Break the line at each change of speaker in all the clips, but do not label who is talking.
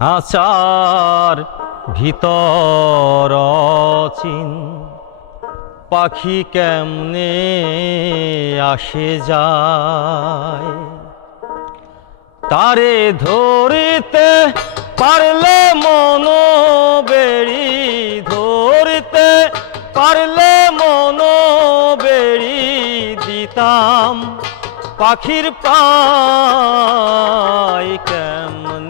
খাঁচার ভিতর চিন। পাখি কেমনে আসে যায়? তারে ধরিতে পারলে মন বেড়ি, ধরিতে পারলে মন বেড়ি দিতাম। পাখির পাই কেমনে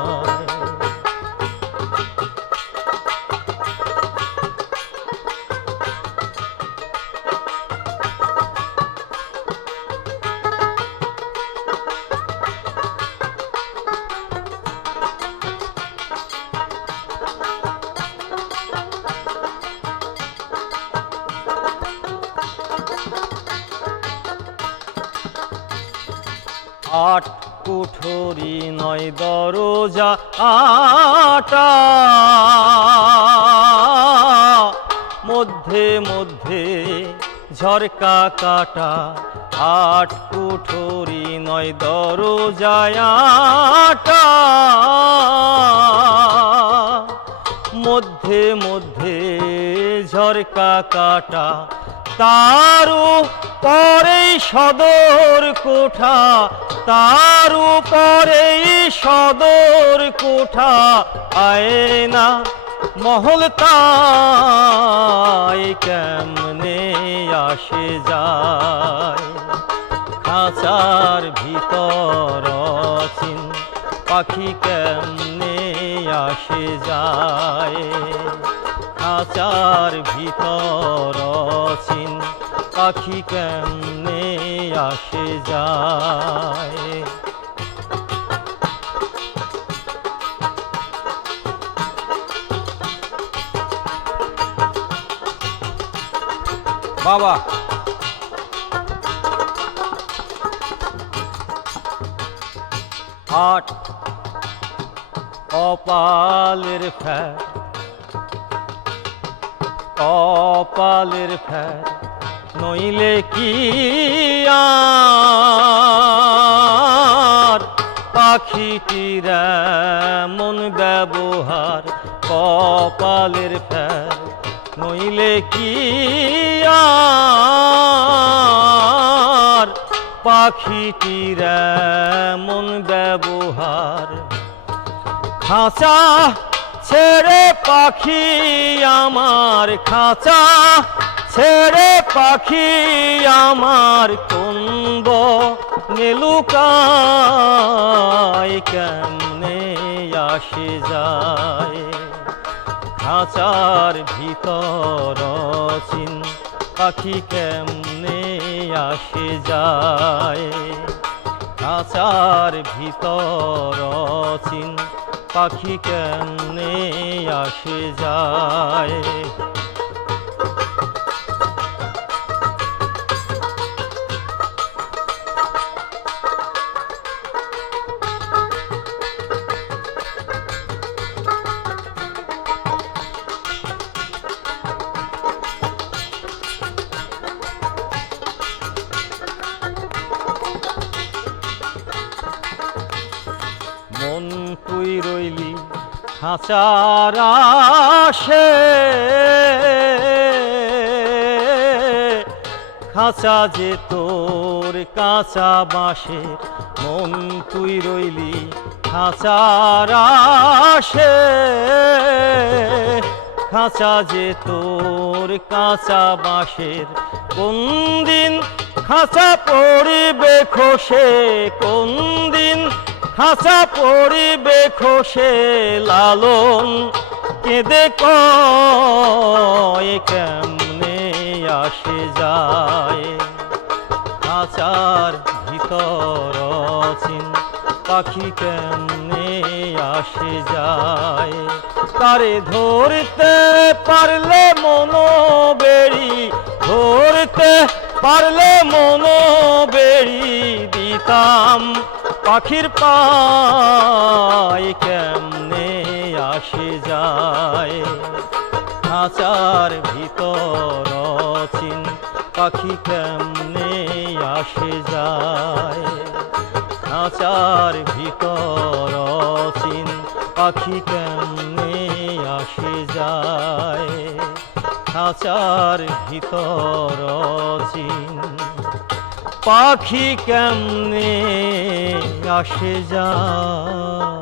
আট কুঠরি নয় দরজা, আটা। মধ্যে মধ্যে ঝরকা কাটা, আট কুঠরি নয় দরজায় আটা। মধ্যে মধ্যে ঝরকা কাটা তারু পরে সদর কোঠা তারু পরে সদর কোঠা আয়না মহল তাই কেমনে আসে যায়? খাঁচার ভিতর চিন পাখি কেমনে আসে যায়? খাঁচার ভিতর চিন পাখি কেমনে আসে যায়? বাবা। আট অপালের ফ্যার কপালের ফ্যার, নইলে কি পাখিটির মন ব্যবহার, কপালের ফ্যার, নইলে কি আর? পাখিটির মন ব্যবহার, খাঁচা ছেড়ে পাখি আমার খাঁচা, ছেড়ে পাখি আমার কুন্দ নীলুকায় কেমনে আসে যায়? খাঁচার ভিতর চিন পাখি কেমনে আসে যায়? খাঁচার ভিতর চিন পাখি কেমনে আসে যায়? খাঁচার আসে। খাঁচা যে তোর কাঁচা বাঁশের মন তুই রইলি খাঁচার আসে। খাঁচা যে তোর কাঁচা বাঁশের, কোন দিন খাঁচা পড়িবে খসে, কোন দিন খাঁচা পড়িবে খসে লালন। কেঁদে কয়, কেমনে আসে যায়? খাঁচার ভিতর চিন পাখি কেমনে আসে যায়? তারে ধরতে পারলে মনো বেড়ি, ধরতে পারলে মনো বেড়ি দিতাম। পাখির পায় কেমনে আসে যায়? খাঁচার ভিতর চিন পাখি কেমনে আসে যায়? খাঁচার ভিতর চিন পাখি কেমনে আসে যায়? খাঁচার ভিতর চিন পাখি কেমনে আসে যায়